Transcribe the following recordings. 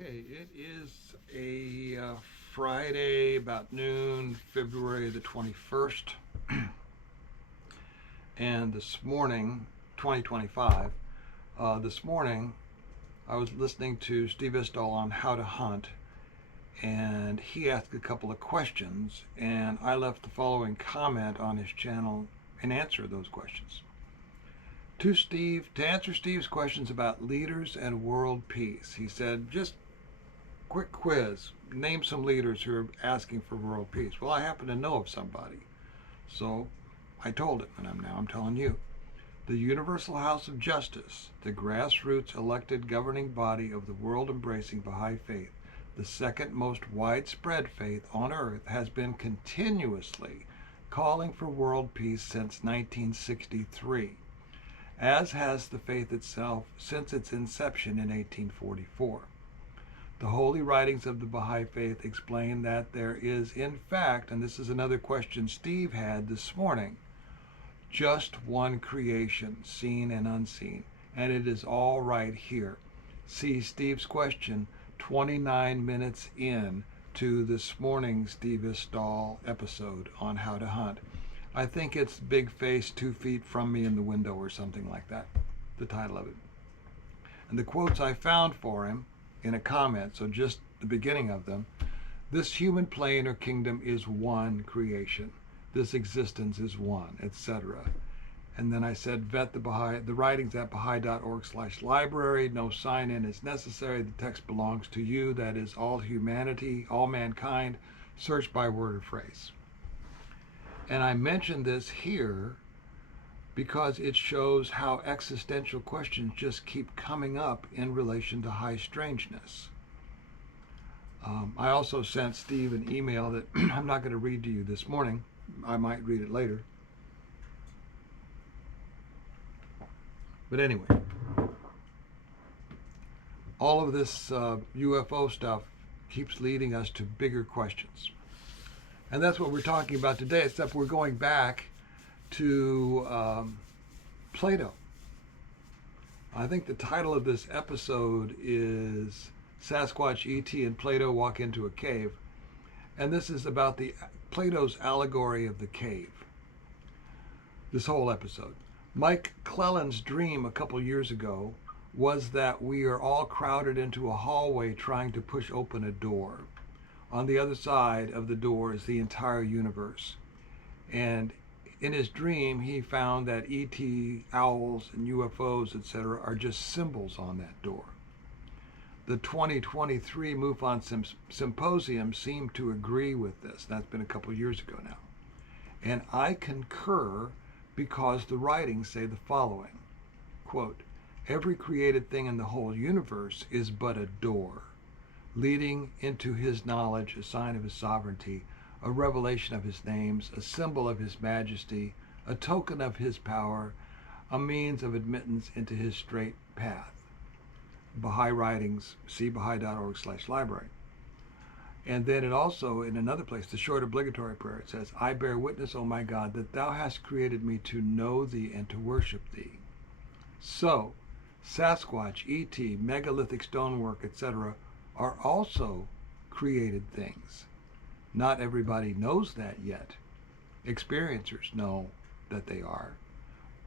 Okay, it is a Friday about noon, February the 21st. And this morning, 2025, this morning I was listening to Steve Istall on how to hunt, and he asked a couple of questions, and I left the following comment on his channel in answer to those questions. To answer Steve's questions about leaders and world peace, he said, just quick quiz, name some leaders who are asking for world peace. Well, I happen to know of somebody, so I told him, and I'm telling you. The Universal House of Justice, the grassroots elected governing body of the world-embracing Baha'i faith, the second most widespread faith on earth, has been continuously calling for world peace since 1963, as has the faith itself since its inception in 1844. The holy writings of the Baha'i faith explain that there is, in fact, and this is another question Steve had this morning, just one creation, seen and unseen, and it is all right here. See Steve's question 29 minutes in to this morning's Steve Istall episode on how to hunt. I think it's Big Face 2 feet from me in the window or something like that, the title of it. And the quotes I found for him in a comment, so just the beginning of them: this human plane or kingdom is one creation. This existence is one, etc. And then I said, vet the writings at Baha'i.org/library. No sign-in is necessary. The text belongs to you. That is all humanity, all mankind. Search by word or phrase. And I mention this here because it shows how existential questions just keep coming up in relation to high strangeness. I also sent Steve an email that I'm not going to read to you this morning. I might read it later. But anyway, all of this UFO stuff keeps leading us to bigger questions. And that's what we're talking about today, except we're going back to Plato. I think the title of this episode is Sasquatch, E.T., and Plato Walk into a Cave. And this is about Plato's allegory of the cave. This whole episode. Mike Clelland's dream a couple years ago was that we are all crowded into a hallway trying to push open a door. On the other side of the door is the entire universe. And in his dream, he found that ET, owls, and UFOs, etc., are just symbols on that door. The 2023 MUFON Symposium seemed to agree with this. That's been a couple years ago now. And I concur because the writings say the following, quote, every created thing in the whole universe is but a door, leading into his knowledge, a sign of his sovereignty, a revelation of his names, a symbol of his majesty, a token of his power, a means of admittance into his straight path. Baha'i writings, see Baha'i.org/library. And then it also, in another place, the short obligatory prayer, it says, I bear witness, O my God, that thou hast created me to know thee and to worship thee. So, Sasquatch, E.T., megalithic stonework, etc., are also created things. Not everybody knows that yet. Experiencers know that they are,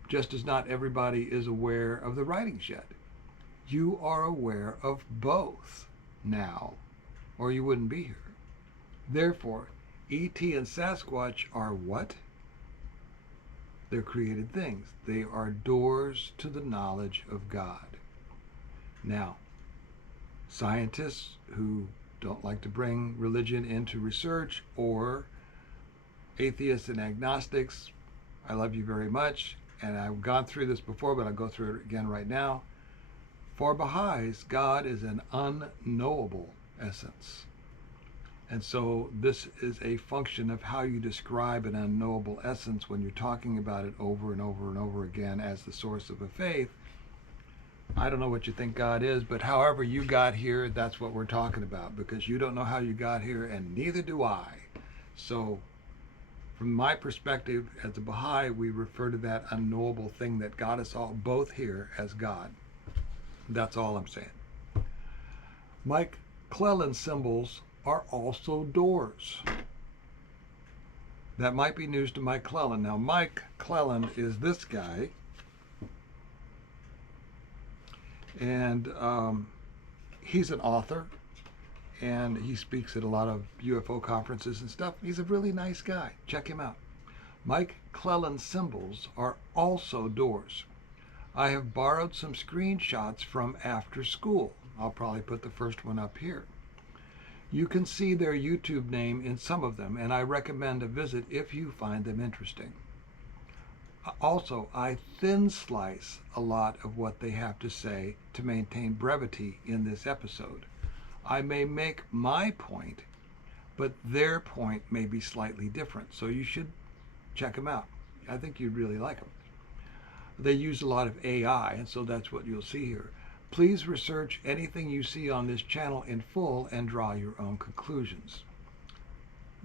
just as not everybody is aware of the writings yet. You are aware of both now, or you wouldn't be here. Therefore, E.T. and Sasquatch are what? They're created things. They are doors to the knowledge of God. Now, scientists who don't like to bring religion into research, or atheists and agnostics, I love you very much, and I've gone through this before, but I'll go through it again right now. For Baha'is, God is an unknowable essence. And so this is a function of how you describe an unknowable essence when you're talking about it over and over and over again as the source of a faith. I don't know what you think God is, but however you got here, that's what we're talking about, because you don't know how you got here, and neither do I. So from my perspective as a Baha'i, we refer to that unknowable thing that got us all both here as God. That's all I'm saying. Mike Clellan symbols are also doors. That might be news to Mike Clellan. Now, Mike Clellan is this guy, and he's an author, and he speaks at a lot of UFO conferences and stuff. He's a really nice guy. Check him out. Mike Clellan symbols are also doors. I have borrowed some screenshots from after school. I'll probably put the first one up here. You can see their YouTube name in some of them, and I recommend a visit if you find them interesting. Also, I thin slice a lot of what they have to say to maintain brevity in this episode. I may make my point, but their point may be slightly different, so you should check them out. I think you'd really like them. They use a lot of AI, and so that's what you'll see here. Please research anything you see on this channel in full and draw your own conclusions.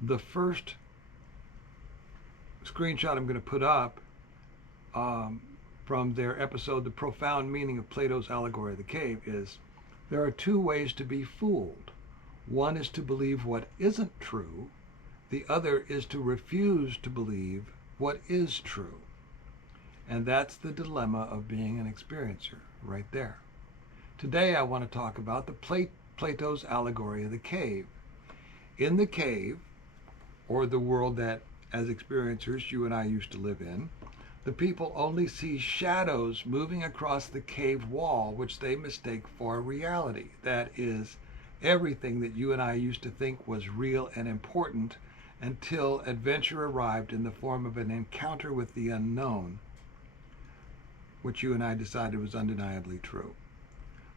The first screenshot I'm going to put up from their episode, The Profound Meaning of Plato's Allegory of the Cave, is there are two ways to be fooled. One is to believe what isn't true. The other is to refuse to believe what is true. And that's the dilemma of being an experiencer right there. Today I want to talk about Plato's Allegory of the Cave. In the cave, or the world that as experiencers you and I used to live in, the people only see shadows moving across the cave wall, which they mistake for reality. That is, everything that you and I used to think was real and important until adventure arrived in the form of an encounter with the unknown, which you and I decided was undeniably true.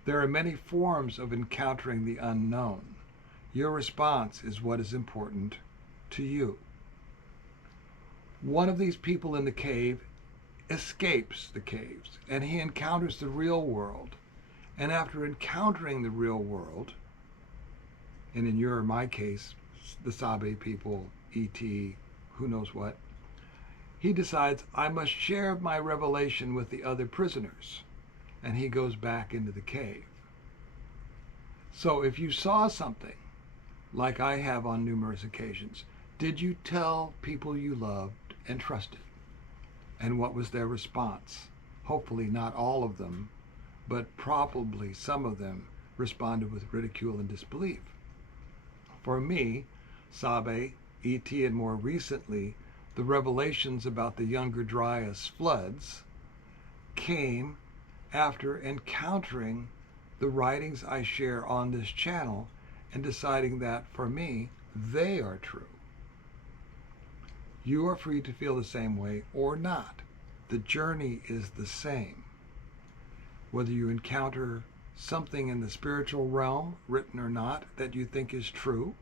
There are many forms of encountering the unknown. Your response is what is important to you. One of these people in the cave escapes the caves, and he encounters the real world. And after encountering the real world, and in your or my case, the Sabe people, E.T., who knows what, he decides, I must share my revelation with the other prisoners. And he goes back into the cave. So if you saw something, like I have on numerous occasions, did you tell people you loved and trusted? And what was their response? Hopefully not all of them, but probably some of them responded with ridicule and disbelief. For me, Sabe, E.T., and more recently, the revelations about the Younger Dryas floods came after encountering the writings I share on this channel and deciding that, for me, they are true. You are free to feel the same way or not. The journey is the same. Whether you encounter something in the spiritual realm, written or not, that you think is true,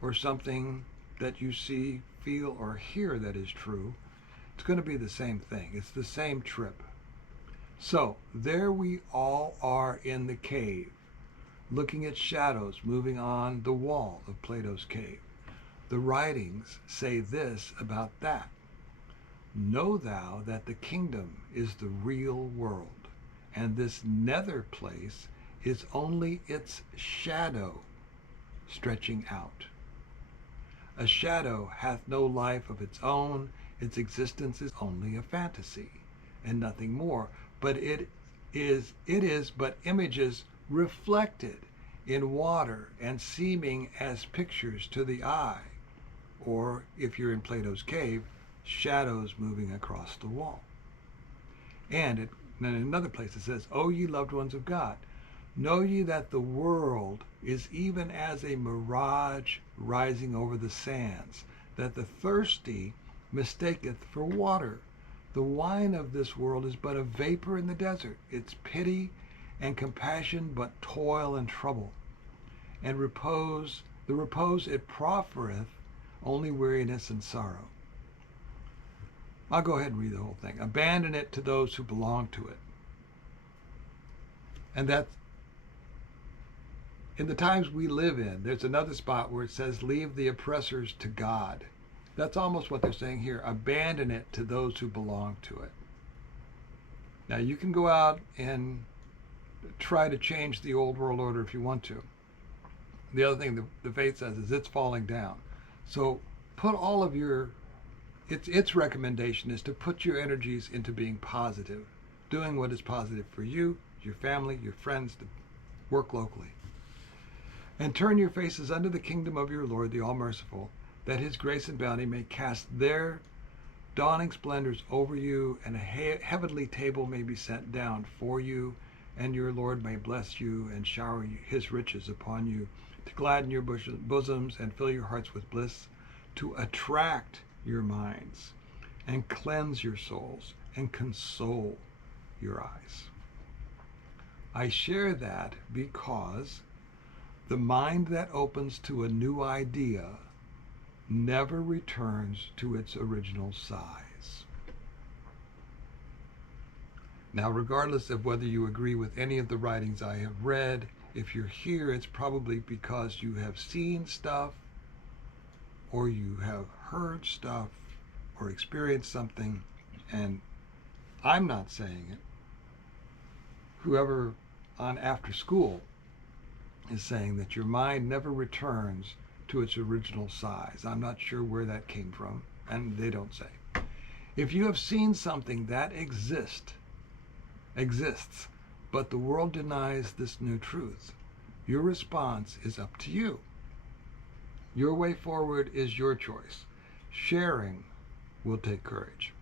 or something that you see, feel, or hear that is true, it's going to be the same thing. It's the same trip. So there we all are in the cave, looking at shadows moving on the wall of Plato's cave. The writings say this about that. Know thou that the kingdom is the real world, and this nether place is only its shadow stretching out. A shadow hath no life of its own, its existence is only a fantasy, and nothing more. But it is but images reflected in water and seeming as pictures to the eye, or if you're in Plato's cave, shadows moving across the wall. And in another place it says, O ye loved ones of God, know ye that the world is even as a mirage rising over the sands, that the thirsty mistaketh for water. The wine of this world is but a vapor in the desert. It's pity and compassion, but toil and trouble. And the repose it proffereth, only weariness and sorrow. I'll go ahead and read the whole thing. Abandon it to those who belong to it. And that's, in the times we live in, there's another spot where it says, leave the oppressors to God. That's almost what they're saying here. Abandon it to those who belong to it. Now, you can go out and try to change the old world order if you want to. The other thing the faith says is it's falling down. So put all of your, its recommendation is to put your energies into being positive, doing what is positive for you, your family, your friends, to work locally. And turn your faces unto the kingdom of your Lord, the all-merciful, that his grace and bounty may cast their dawning splendors over you, and a heavenly table may be sent down for you, and your Lord may bless you and shower his riches upon you, to gladden your bosoms and fill your hearts with bliss, to attract your minds and cleanse your souls and console your eyes. I share that because the mind that opens to a new idea never returns to its original size. Now, regardless of whether you agree with any of the writings I have read, if you're here, it's probably because you have seen stuff, or you have heard stuff, or experienced something, and I'm not saying it. Whoever on After School is saying that your mind never returns to its original size. I'm not sure where that came from, and they don't say. If you have seen something that exists, but the world denies this new truth, your response is up to you. Your way forward is your choice. Sharing will take courage.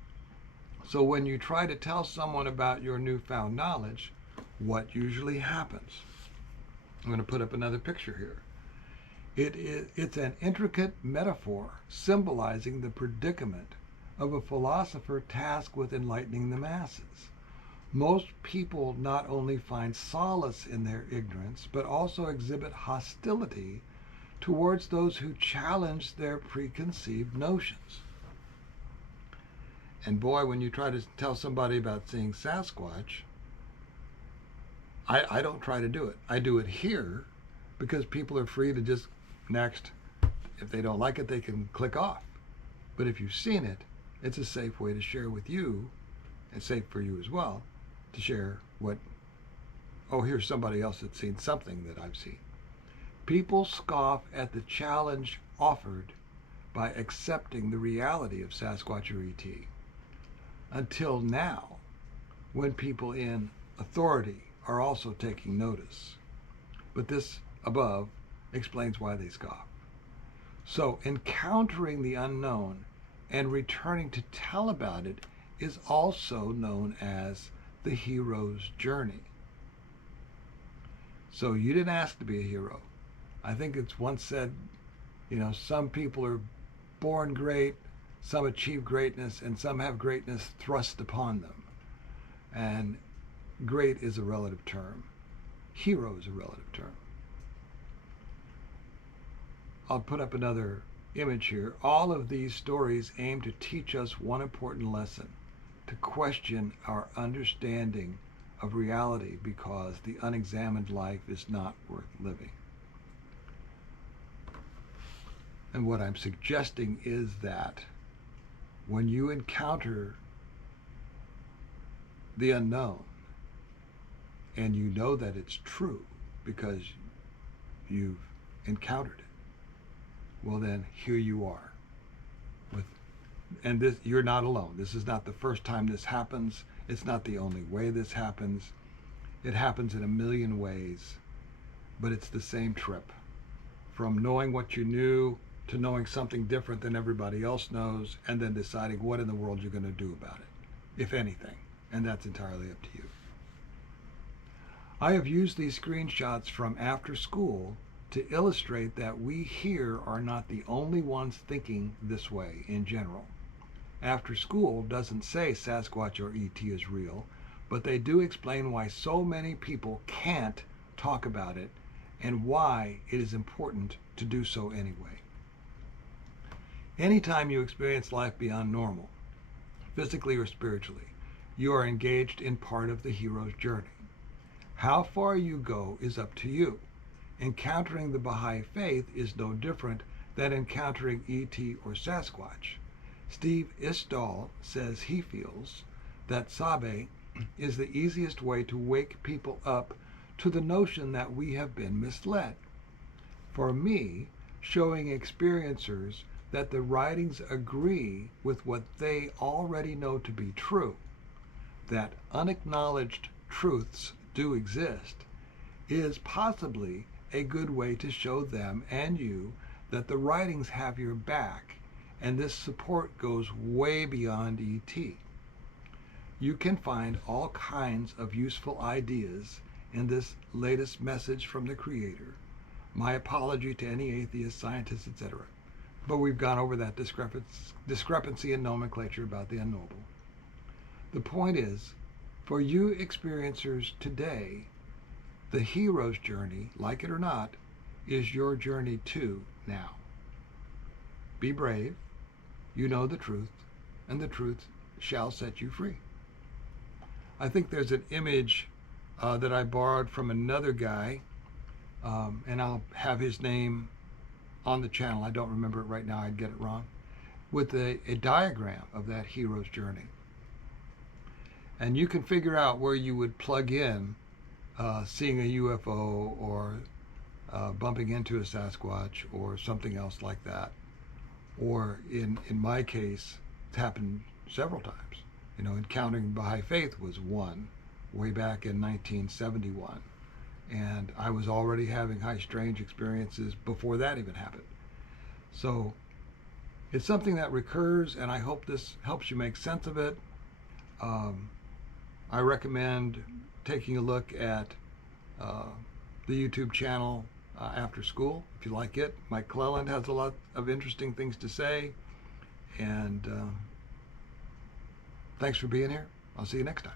So when you try to tell someone about your newfound knowledge, what usually happens? I'm going to put up another picture here. It's an intricate metaphor symbolizing the predicament of a philosopher tasked with enlightening the masses. Most people not only find solace in their ignorance, but also exhibit hostility towards those who challenge their preconceived notions. And boy, when you try to tell somebody about seeing Sasquatch, I don't try to do it. I do it here because people are free to just next. If they don't like it, they can click off. But if you've seen it, it's a safe way to share with you, and safe for you as well, to share what, oh, here's somebody else that's seen something that I've seen. People scoff at the challenge offered by accepting the reality of Sasquatch or ET. Until now, when people in authority are also taking notice. But this above explains why they scoff. So encountering the unknown and returning to tell about it is also known as the hero's journey. So you didn't ask to be a hero. I think it's once said, some people are born great, some achieve greatness, and some have greatness thrust upon them. And great is a relative term. Hero is a relative term. I'll put up another image here. All of these stories aim to teach us one important lesson: to question our understanding of reality, because the unexamined life is not worth living. And what I'm suggesting is that when you encounter the unknown, and you know that it's true because you've encountered it, well then here you are. And this, you're not alone. This is not the first time this happens. It's not the only way this happens. It happens in a million ways, but it's the same trip. From knowing what you knew to knowing something different than everybody else knows, and then deciding what in the world you're going to do about it, if anything. And that's entirely up to you. I have used these screenshots from After School to illustrate that we here are not the only ones thinking this way in general. After School doesn't say Sasquatch or ET is real, but they do explain why so many people can't talk about it and why it is important to do so anyway. Anytime you experience life beyond normal, physically or spiritually, you are engaged in part of the hero's journey. How far you go is up to you. Encountering the Baha'i faith is no different than encountering ET or Sasquatch. Steve Istall says he feels that Sabe is the easiest way to wake people up to the notion that we have been misled. for me, showing experiencers that the writings agree with what they already know to be true, that unacknowledged truths do exist, is possibly a good way to show them and you that the writings have your back, and this support goes way beyond ET. You can find all kinds of useful ideas in this latest message from the Creator. My apology to any atheists, scientists, etc. But we've gone over that discrepancy in nomenclature about the unknowable. The point is, for you experiencers today, the hero's journey, like it or not, is your journey too now. Be brave, you know the truth, and the truth shall set you free. I think there's an image that I borrowed from another guy, and I'll have his name on the channel. I don't remember it right now, I'd get it wrong, with a diagram of that hero's journey. And you can figure out where you would plug in seeing a UFO or bumping into a Sasquatch or something else like that. Or in my case, it's happened several times. You know, encountering Baha'i faith was one way back in 1971. And I was already having high strange experiences before that even happened. So it's something that recurs, and I hope this helps you make sense of it. I recommend taking a look at the YouTube channel After School, if you like it. Mike Cleland has a lot of interesting things to say. And thanks for being here. I'll see you next time.